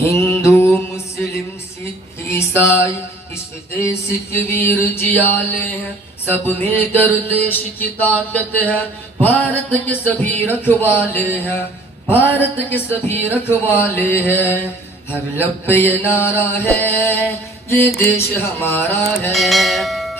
हिंदू मुस्लिम सिख ईसाई इस देश के वीर जियाले हैं, सब मिलकर देश की ताकत है। भारत के सभी रखवाले हैं, भारत के सभी रखवाले हैं। हर लब पे ये नारा है, ये देश हमारा है।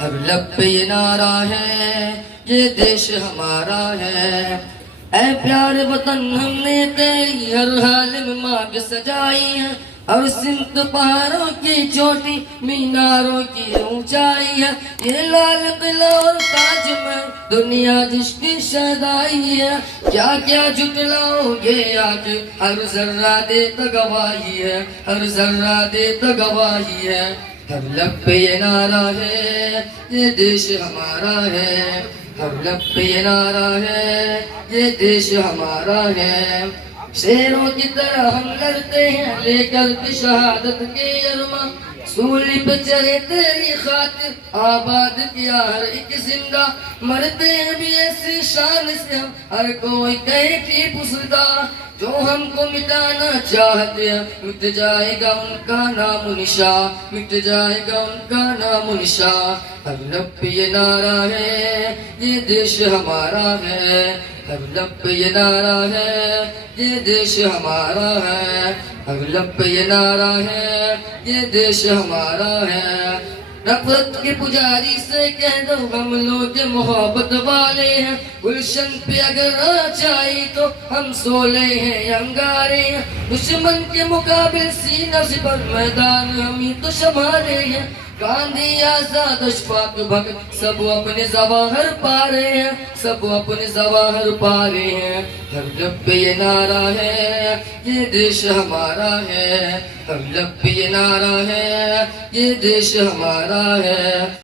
हर लब पे ये नारा है, ये देश हमारा है। ऐ प्यारे वतन हमने तेरी हर हाल में मांग सजाई है। और सिंध पहाड़ों की चोटी मीनारों की ऊंचाई है। ये लाल किला और ताजमहल दुनिया जिसकी सदाई है। क्या क्या जुटलाओगे आज, हर जर्रा दे तो गवाही है, हर जर्रा दे तो गवाही है। हर लब पे ये नारा है, ये देश हमारा है। हर लब पे ये नारा है, ये देश हमारा है। शेरों की तरह हम लड़ते हैं लेकर के शहादत के अरमा। सूली पे चढ़े तेरी खातिर आबाद किया हर एक जिंदा। मरते हैं भी ऐसी शान से हम, हर कोई कहे की पुसदा। जो हमको मिटाना चाहते हैं मिट जाएगा उनका नाम निशा, मिट जाएगा उनका नाम निशा। हर लब पे ये नारा है, ये देश हमारा है। हर लब पे ये नारा है, ये देश हमारा है। हर लब पे ये नारा है, ये देश हमारा है। नफरत के पुजारी से कह दो हम लोग मोहब्बत वाले हैं। गुलशन पे अगर आचाई तो हम सोले हैं अंगारे हैं। दुश्मन के मुकाबले सीना से पर मैदान हम ही तो संभाले हैं। गांधी आजाद अशफाक भगत सब अपने जवाहर पा रहे हैं, सब अपने जवाहर पा रहे हैं। हर लब पे ये नारा है, ये देश हमारा है। हर लब पे ये नारा है, ये देश हमारा है।